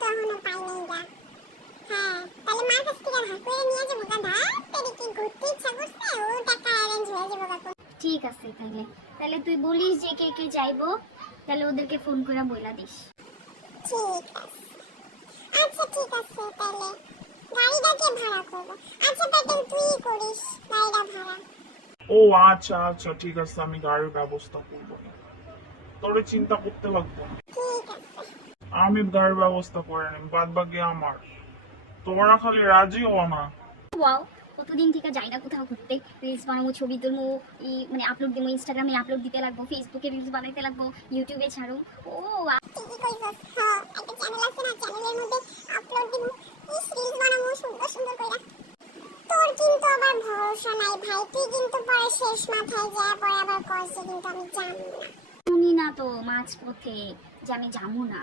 তো এখনো পাই নাই গা। হ্যাঁ তাহলে মার কাছ থেকে ধার করে নিয়ে যাবো গা। ধার তোর কি ঘুরতে ইচ্ছা করছে, ও টাকা অ্যারেঞ্জ হয়ে যাবো গা। ঠিক আছে, তাহলে তাহলে তুই বলিস যে কে কে যাইবো, তাহলে ওদেরকে ফোন করে বইলা দিস। ঠিক আছে, আচ্ছা ঠিক আছে। তাহলে গাড়িটা কে ভাড়া করবো? আচ্ছা প্যাটেল তুই করিস গাড়িটা ভাড়া। ও আচ্ছা আচ্ছা ঠিক আছে, আমি গাড়ির ব্যবস্থা করবো, তোরে চিন্তা করতে লাগবে না। ঠিক আছে। আমি গাড়ির ব্যবস্থা করে নিব, বাদ বাকি আমার। তোমরা খালি রাজি হও না। ওয়াও, কতদিন থেকে যাই না কোথাও ঘুরতে। রিলস বানাবো, ছবি তুলবো, মানে আপলোড দেবো, ইনস্টাগ্রামে আপলোড দিতে লাগবো, ফেসবুকে রিলস বানাইতে লাগবো, ইউটিউবে ছাড়ো। ও ঠিকই কইছস। হ্যাঁ একটা চ্যানেল আছে না, চ্যানেলের মধ্যে আপলোড দিব, রিলস বানাবো সুন্দর সুন্দর কইরা। তোর কিন্তু আবার ভরসা নাই ভাই, তুই কিন্তু পরে শেষ মাথায় যায় পরে আবার কইছে কিন্তু আমি জানি না। শুনি না তো মাঝ পথে যে আমি যাবো না।